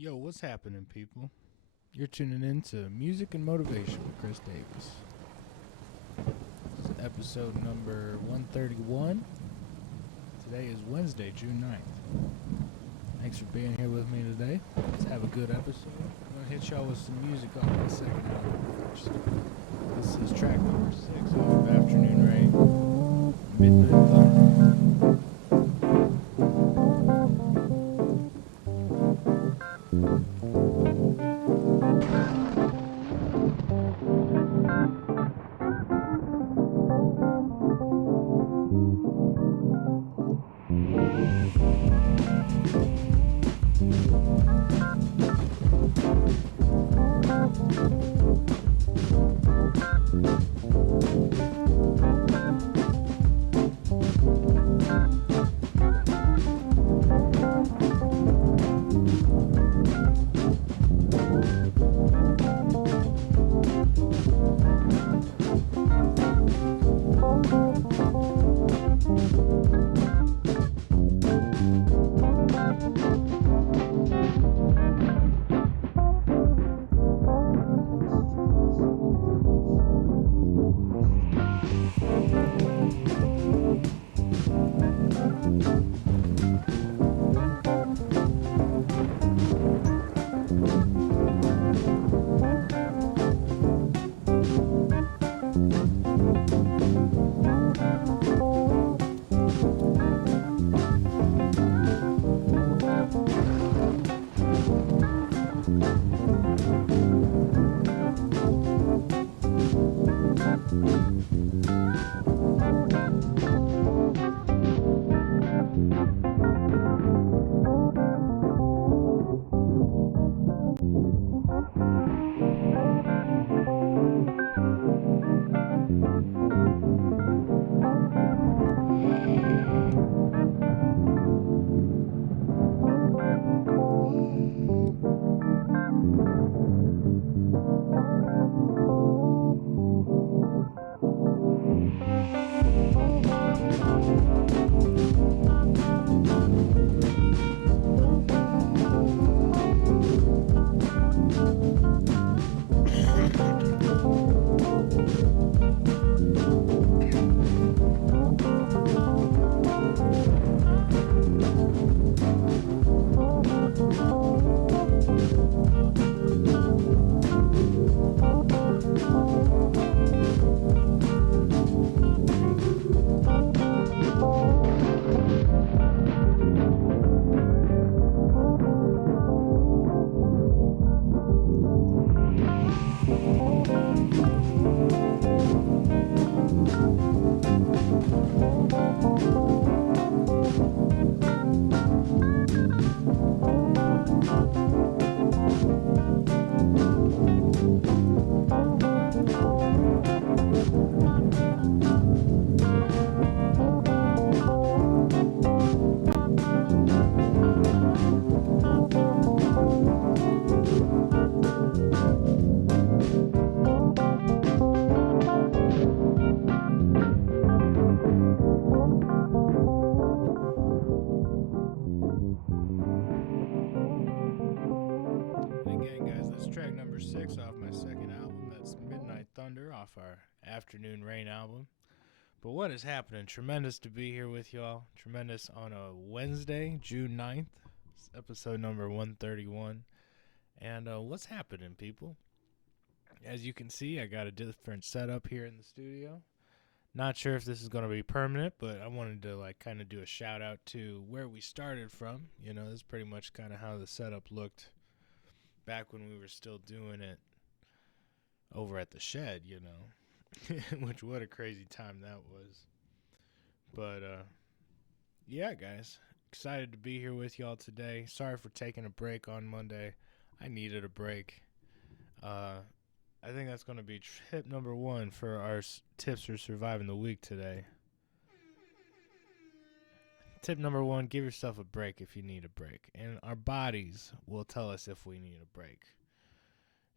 Yo, what's happening, people? You're tuning in to Music and Motivation with Chris Davis. This is episode number 131. Today is Wednesday, June 9th. Thanks for being here with me today. Let's have a good episode. I'm going to hit y'all with some music off my second album first. This is track number 6 off of Afternoon Rain, Midnight Thunder. Track number 6 off my second album. That's Midnight Thunder off our Afternoon Rain album. But what is happening? Tremendous to be here with y'all. Tremendous on a Wednesday, June 9th. It's episode number 131. And what's happening, people? As you can see, I got a different setup here in the studio. Not sure if this is going to be permanent, but I wanted to kind of do a shout out to where we started from. You know, this is pretty much kind of how the setup looked back when we were still doing it over at the shed, you know. Which, what a crazy time that was. But, yeah, guys. Excited to be here with y'all today. Sorry for taking a break on Monday. I needed a break. I think that's going to be tip number 1 for our tips for surviving the week today. Tip number 1, give yourself a break if you need a break. And our bodies will tell us if we need a break.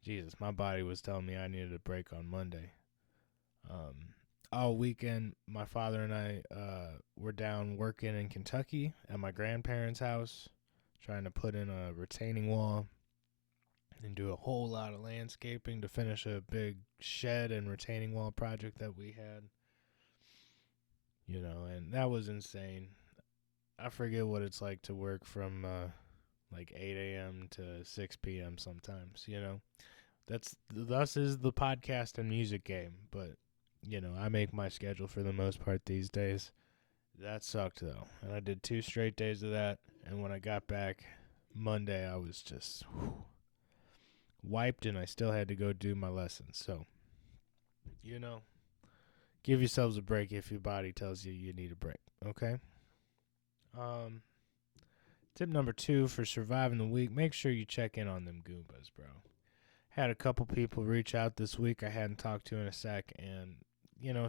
Jesus, my body was telling me I needed a break on Monday. All weekend, my father and I were down working in Kentucky at my grandparents' house, trying to put in a retaining wall and do a whole lot of landscaping to finish a big shed and retaining wall project that we had. And that was insane. I forget what it's like to work from like 8 a.m. to 6 p.m. sometimes, Thus is the podcast and music game, but, I make my schedule for the most part these days. That sucked, though, and I did 2 straight days of that, and when I got back Monday, I was just wiped, and I still had to go do my lessons, so, give yourselves a break if your body tells you you need a break, okay? Tip number 2 for surviving the week, make sure you check in on them Goombas, bro. Had a couple people reach out this week I hadn't talked to in a sec, and,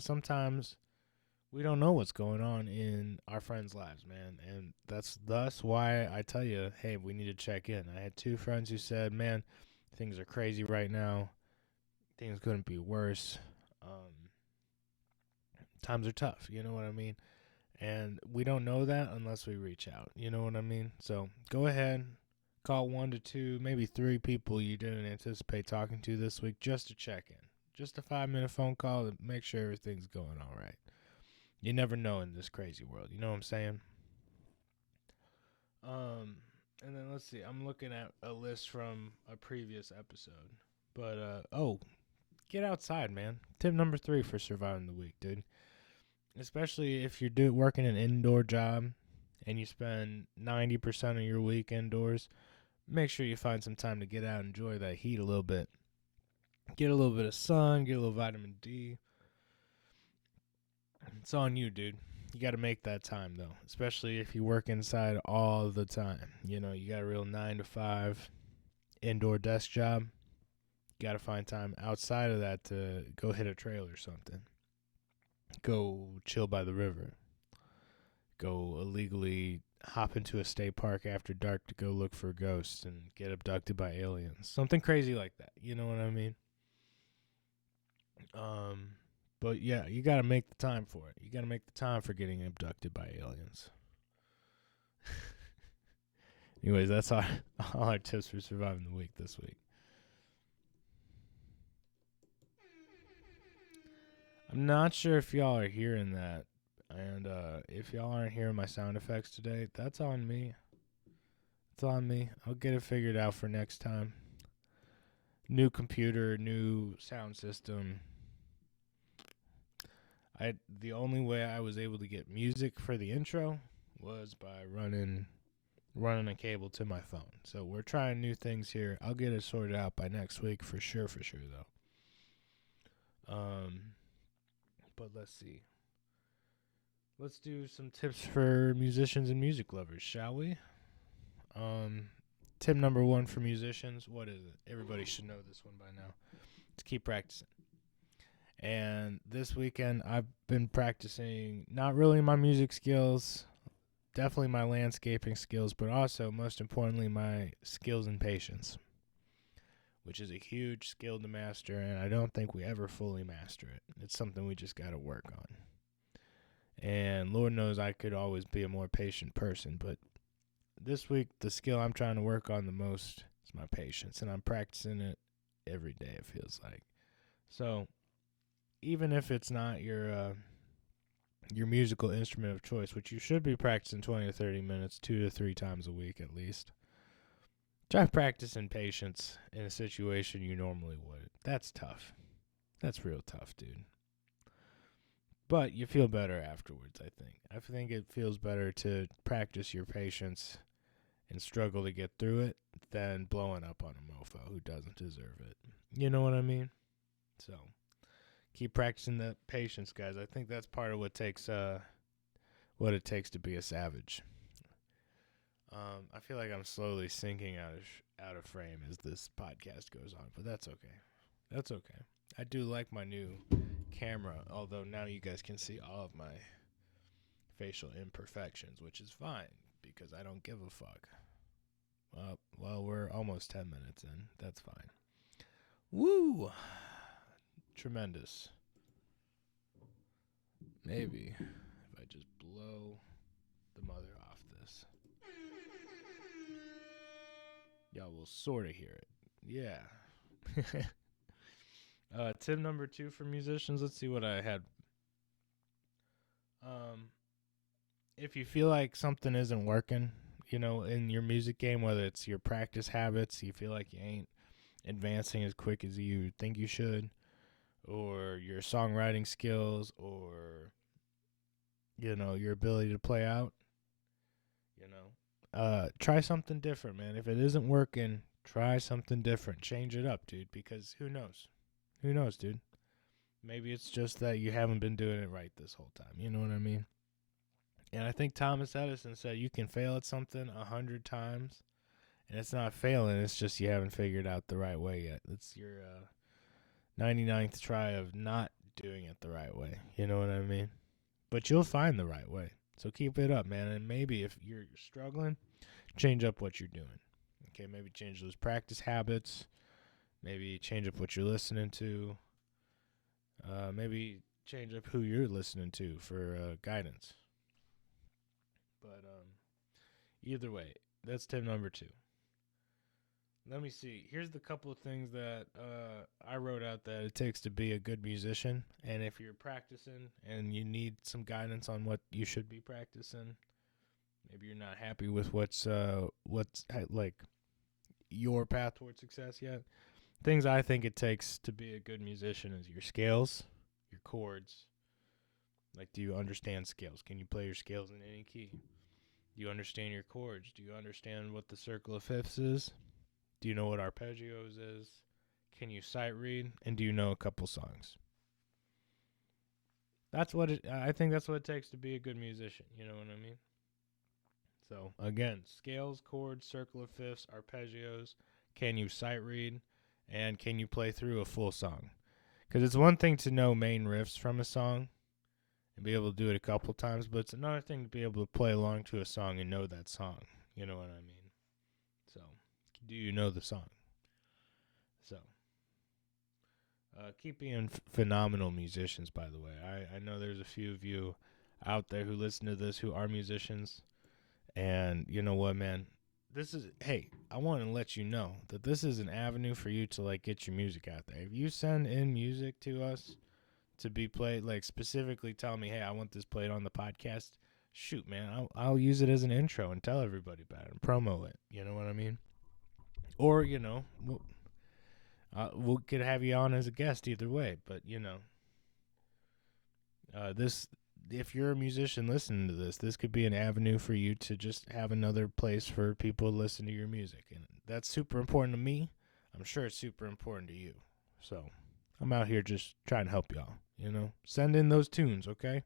sometimes we don't know what's going on in our friends' lives, man, and that's thus why I tell you, hey, we need to check in. I had 2 friends who said, man, things are crazy right now. Things couldn't be worse. Times are tough, you know what I mean? And we don't know that unless we reach out, you know what I mean? So go ahead, call 1 to 2, maybe 3 people you didn't anticipate talking to this week just to check in. Just a 5-minute phone call to make sure everything's going all right. You never know in this crazy world, you know what I'm saying? And then let's see, I'm looking at a list from a previous episode. But, get outside, man. Tip number 3 for surviving the week, dude. Especially if you're working an indoor job and you spend 90% of your week indoors, make sure you find some time to get out and enjoy that heat a little bit. Get a little bit of sun, get a little vitamin D. It's on you, dude. You got to make that time, though, especially if you work inside all the time. You got a real 9 to 5 indoor desk job. You got to find time outside of that to go hit a trail or something. Go chill by the river. Go illegally hop into a state park after dark to go look for ghosts and get abducted by aliens. Something crazy like that. You know what I mean? But yeah, you got to make the time for it. You got to make the time for getting abducted by aliens. Anyways, that's all our tips for surviving the week this week. I'm not sure if y'all are hearing that. And if y'all aren't hearing my sound effects today, that's on me. It's on me. I'll get it figured out for next time. New computer, new sound system. The only way I was able to get music for the intro was by running a cable to my phone. So we're trying new things here. I'll get it sorted out by next week for sure though. But let's see. Let's do some tips for musicians and music lovers, shall we? Tip number 1 for musicians, what is it? Everybody should know this one by now. It's keep practicing. And this weekend, I've been practicing not really my music skills, definitely my landscaping skills, but also, most importantly, my skills and patience, which is a huge skill to master, and I don't think we ever fully master it. It's something we just got to work on. And Lord knows I could always be a more patient person, but this week, the skill I'm trying to work on the most is my patience, and I'm practicing it every day, it feels like. So even if it's not your musical instrument of choice, which you should be practicing 20 to 30 minutes, 2 to 3 times a week at least, try practicing patience in a situation you normally would. That's tough. That's real tough, dude. But you feel better afterwards, I think. I think it feels better to practice your patience and struggle to get through it than blowing up on a mofo who doesn't deserve it. You know what I mean? So keep practicing that patience, guys. I think that's part of what it takes to be a savage. I feel like I'm slowly sinking out of frame as this podcast goes on, but that's okay. That's okay. I do like my new camera, although now you guys can see all of my facial imperfections, which is fine because I don't give a fuck. Well, we're almost 10 minutes in. That's fine. Woo! Tremendous. Maybe if I just blow the mother off this. y'all will sort of hear it. Yeah. Tip number 2 for musicians. Let's see what I had. Um, if you feel like something isn't working, in your music game, whether it's your practice habits, you feel like you ain't advancing as quick as you think you should, or your songwriting skills, or your ability to play out, try something different, man. If it isn't working, try something different. Change it up, dude, because who knows? Who knows, dude? Maybe it's just that you haven't been doing it right this whole time. You know what I mean? And I think Thomas Edison said you can fail at something 100 times, and it's not failing. It's just you haven't figured out the right way yet. It's your 99th try of not doing it the right way. You know what I mean? But you'll find the right way. So keep it up, man. And maybe if you're struggling, change up what you're doing. Okay, maybe change those practice habits. Maybe change up what you're listening to. Maybe change up who you're listening to for guidance. But either way, that's tip number 2. Let me see. Here's the couple of things that I wrote out that it takes to be a good musician. And if you're practicing and you need some guidance on what you should be practicing, maybe you're not happy with what's like your path towards success yet. Things I think it takes to be a good musician is your scales, your chords. Like, do you understand scales? Can you play your scales in any key? Do you understand your chords? Do you understand what the circle of fifths is? Do you know what arpeggios is? Can you sight read? And do you know a couple songs? I think that's what it takes to be a good musician. You know what I mean? So, again, scales, chords, circle of fifths, arpeggios. Can you sight read? And can you play through a full song? Because it's one thing to know main riffs from a song and be able to do it a couple times, but it's another thing to be able to play along to a song and know that song. You know what I mean? So, do you know the song? So, keep being phenomenal musicians, by the way. I know there's a few of you out there who listen to this who are musicians. And you know what, man? Hey, I want to let you know that this is an avenue for you to, like, get your music out there. If you send in music to us to be played, like, specifically tell me, hey, I want this played on the podcast, shoot, man, I'll use it as an intro and tell everybody about it and promo it. You know what I mean? Or, we could have you on as a guest either way. But, if you're a musician listening to this could be an avenue for you to just have another place for people to listen to your music. And that's super important to me. I'm sure it's super important to you. So I'm out here just trying to help y'all, Send in those tunes, okay?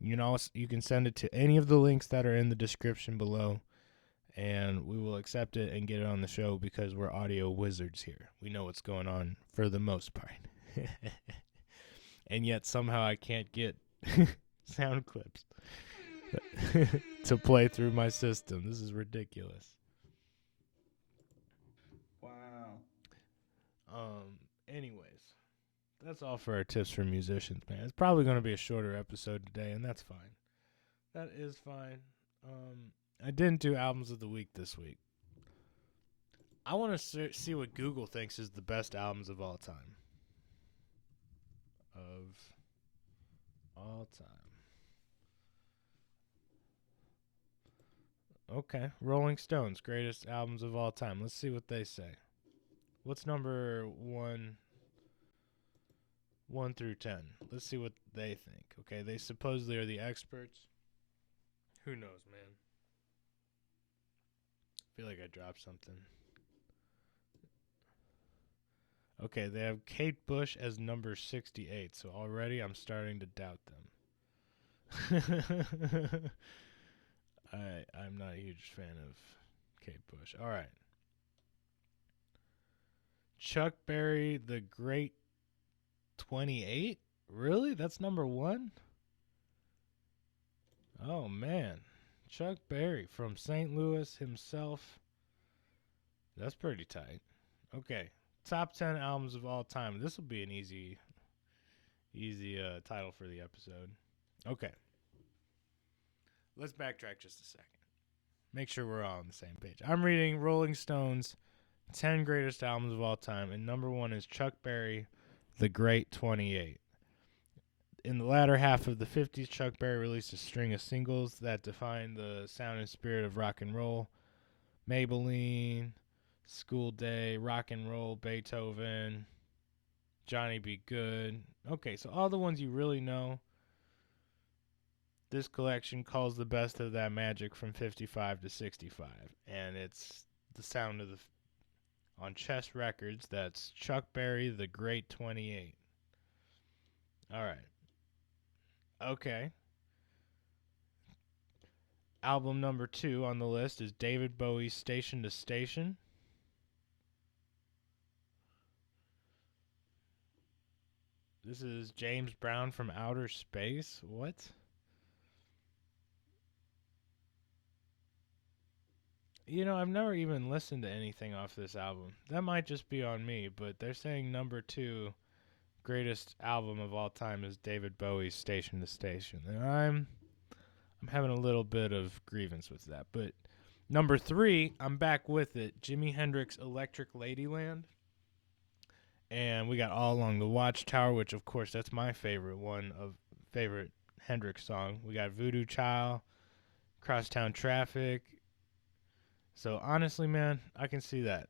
You can send it to any of the links that are in the description below, and we will accept it and get it on the show because we're audio wizards here. We know what's going on for the most part. And yet somehow I can't get sound clips to play through my system. This is ridiculous. Wow. Anyways, that's all for our tips for musicians, man. It's probably going to be a shorter episode today, and that's fine. That is fine. I didn't do albums of the week this week. I want to see what Google thinks is the best albums of all time. Of all time. Okay, Rolling Stones, greatest albums of all time. Let's see what they say. What's number 1 through 10? Let's see what they think. Okay, they supposedly are the experts. Who knows, man? I feel like I dropped something. Okay, they have Kate Bush as number 68, so already I'm starting to doubt them. I'm not a huge fan of Kate Bush. All right. Chuck Berry, The Great 28? Really? That's number 1? Oh, man. Chuck Berry from St. Louis himself. That's pretty tight. Okay. Top 10 albums of all time. This will be an easy title for the episode. Okay. Let's backtrack just a second. Make sure we're all on the same page. I'm reading Rolling Stone's 10 greatest albums of all time, and number 1 is Chuck Berry, The Great 28. In the latter half of the 50s, Chuck Berry released a string of singles that defined the sound and spirit of rock and roll. Maybelline, School Day, Rock and Roll, Beethoven, Johnny Be Good. Okay, so all the ones you really know. This collection calls the best of that magic from 55 to 65. And it's the sound of the on Chess Records. That's Chuck Berry, The Great 28. All right. Okay. Album number 2 on the list is David Bowie's Station to Station. This is James Brown from Outer Space. What? You know, I've never even listened to anything off this album. That might just be on me, but they're saying number 2 greatest album of all time is David Bowie's Station to Station. And I'm having a little bit of grievance with that. But number 3, I'm back with it. Jimi Hendrix Electric Ladyland. And we got All Along the Watchtower, which of course that's my favorite favorite Hendrix song. We got Voodoo Child, Crosstown Traffic. So honestly, man, I can see that.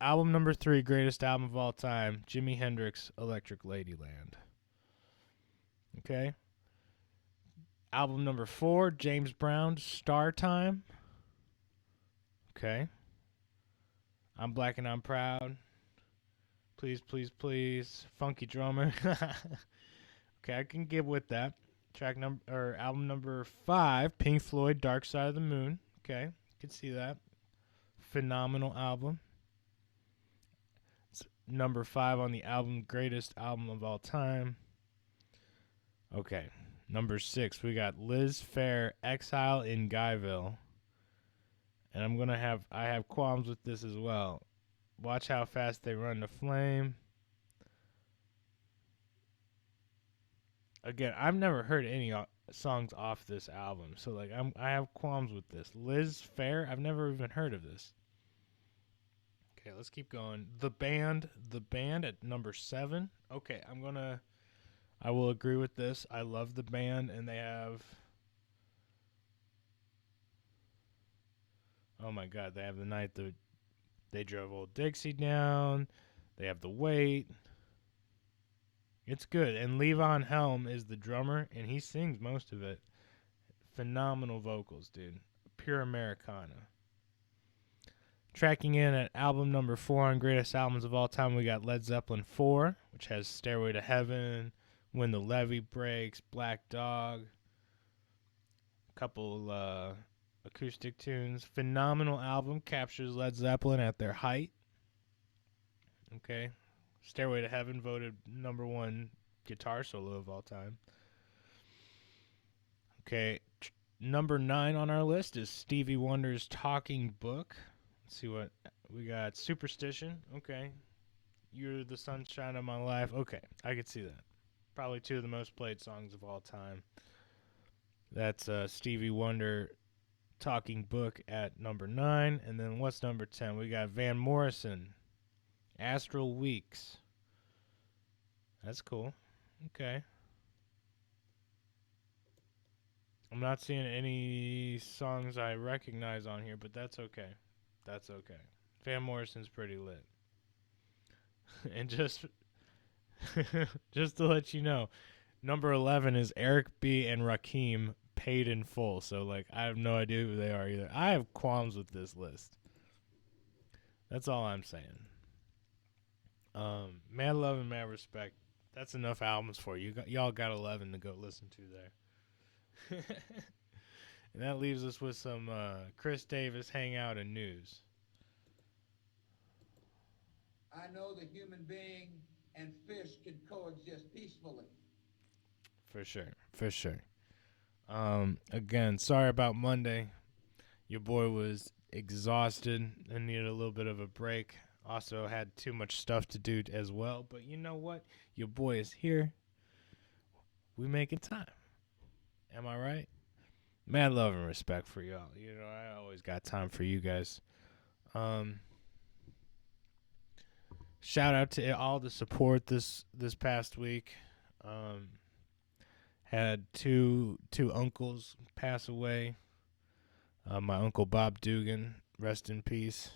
Album number 3, greatest album of all time, Jimi Hendrix Electric Ladyland. Okay. Album number 4, James Brown, Star Time. Okay. I'm Black and I'm Proud. Please, please, please. Funky Drummer. Okay, I can get with that. Album number 5, Pink Floyd, Dark Side of the Moon. Okay, can see that. Phenomenal album. It's number 5 on the album, greatest album of all time. Okay, number 6, we got Liz Phair, Exile in Guyville. And I have qualms with this as well. Watch How Fast They Run to Flame. Again, I've never heard any songs off this album, so like I have qualms with this. Liz Phair, I've never even heard of this. Okay, let's keep going. The band at number 7. Okay, I will agree with this. I love the band, and they have, oh my God, they have The Night that They Drove Old Dixie Down. They have The Wait. It's good. And Levon Helm is the drummer, and he sings most of it. Phenomenal vocals, dude. Pure Americana. Tracking in at album number 4 on greatest albums of all time, we got Led Zeppelin 4, which has Stairway to Heaven, When the Levee Breaks, Black Dog, a couple acoustic tunes. Phenomenal album, captures Led Zeppelin at their height. Okay. Stairway to Heaven voted number 1 guitar solo of all time. Okay. Number 9 on our list is Stevie Wonder's Talking Book. Let's see what we got. Superstition. Okay. You're the Sunshine of My Life. Okay. I could see that. Probably 2 of the most played songs of all time. That's Stevie Wonder Talking Book at number 9. And then what's number 10? We got Van Morrison, Astral Weeks. That's cool. Okay. I'm not seeing any songs I recognize on here, but that's okay. That's okay. Van Morrison's pretty lit. And just to let you know, number 11 is Eric B. and Rakim, Paid in Full. So, like, I have no idea who they are either. I have qualms with this list. That's all I'm saying. Mad Love and Mad Respect. That's enough albums for you. Y'all got 11 to go listen to there. And that leaves us with some Chris Davis Hangout and News. I know the human being and fish can coexist peacefully. For sure. For sure. Again, sorry about Monday. Your boy was exhausted and needed a little bit of a break. Also had too much stuff to do as well. But you know what? Your boy is here. We making time. Am I right? Mad love and respect for y'all. You know, I always got time for you guys. Shout out to all the support this past week. Had two uncles pass away. My uncle Bob Dugan, rest in peace,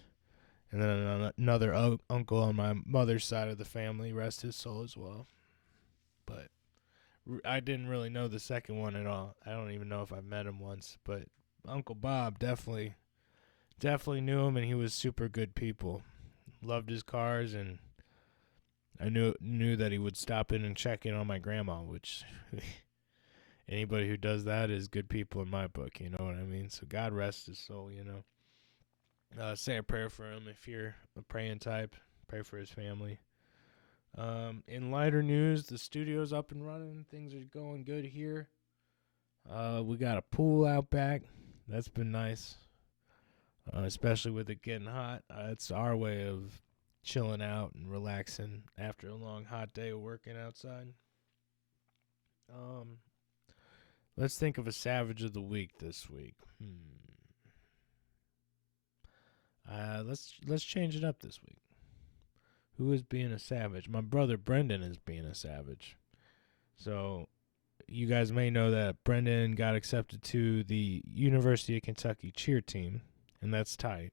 and then another uncle on my mother's side of the family, rest his soul as well. But I didn't really know the second one at all. I don't even know if I met him once, but Uncle Bob definitely knew him, and he was super good people. Loved his cars, and I knew that he would stop in and check in on my grandma, which anybody who does that is good people in my book, you know what I mean? So God rest his soul, you know. Say a prayer for him if you're a praying type. Pray for his family. In lighter news, the studio's up and running. Things are going good here. We got a pool out back. That's been nice. Especially with it getting hot. It's our way of chilling out and relaxing after a long hot day of working outside. Let's think of a savage of the week this week. Let's change it up this week. Who is being a savage? My brother Brendan is being a savage. So you guys may know that Brendan got accepted to the University of Kentucky cheer team, and that's tight.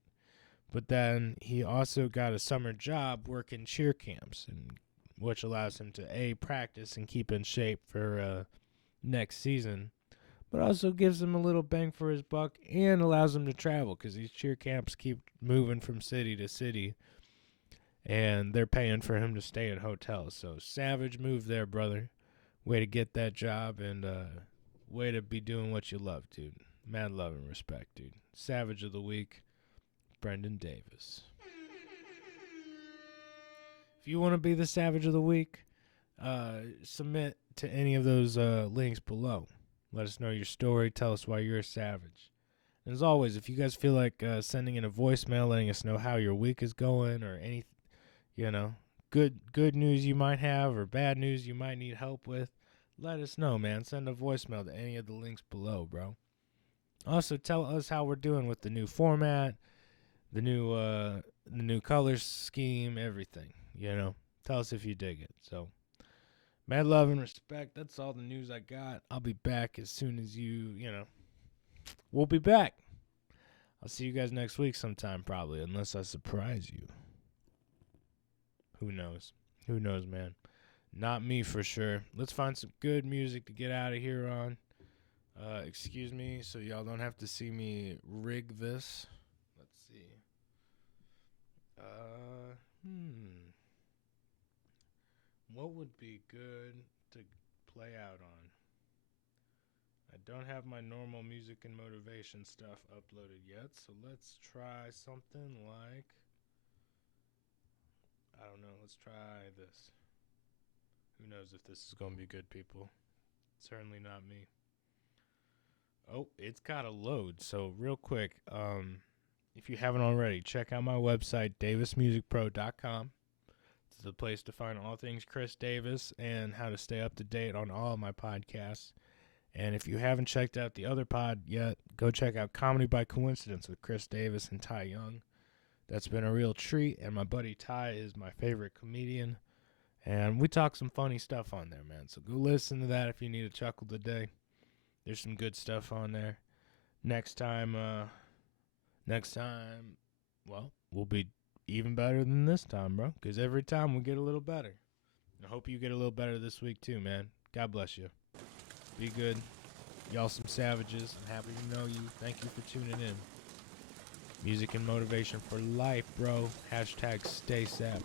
But then he also got a summer job working cheer camps, which allows him to practice and keep in shape for next season, but also gives him a little bang for his buck and allows him to travel because these cheer camps keep moving from city to city, and they're paying for him to stay in hotels. So savage move there, brother. Way to get that job, and way to be doing what you love, dude. Mad love and respect, dude. Savage of the week, Brendan Davis. If you want to be the savage of the week, submit to any of those links below. Let us know your story. Tell us why you're a savage. And as always, if you guys feel like sending in a voicemail, letting us know how your week is going, or any, good news you might have or bad news you might need help with, let us know, man. Send a voicemail to any of the links below, bro. Also, tell us how we're doing with the new format, the new color scheme, everything. Tell us if you dig it. So, mad love and respect. That's all the news I got. I'll be back as soon as we'll be back. I'll see you guys next week sometime, probably, unless I surprise you. Who knows? Who knows, man? Not me for sure. Let's find some good music to get out of here on. Excuse me, so y'all don't have to see me rig this. Let's see. What would be good to play out on? I don't have my normal music and motivation stuff uploaded yet, so let's try something like, I don't know, let's try this. Who knows if this is going to be good, people? Certainly not me. Oh, it's got to load. So real quick, if you haven't already, check out my website, davismusicpro.com. It's the place to find all things Chris Davis and how to stay up to date on all of my podcasts. And if you haven't checked out the other pod yet, go check out Comedy by Coincidence with Chris Davis and Ty Young. That's been a real treat, and my buddy Ty is my favorite comedian. And we talk some funny stuff on there, man. So go listen to that if you need a chuckle today. There's some good stuff on there. Next time, well, we'll be even better than this time, bro. Because every time we get a little better. I hope you get a little better this week too, man. God bless you. Be good. Y'all some savages. I'm happy to know you. Thank you for tuning in. Music and motivation for life, bro. #stay savage.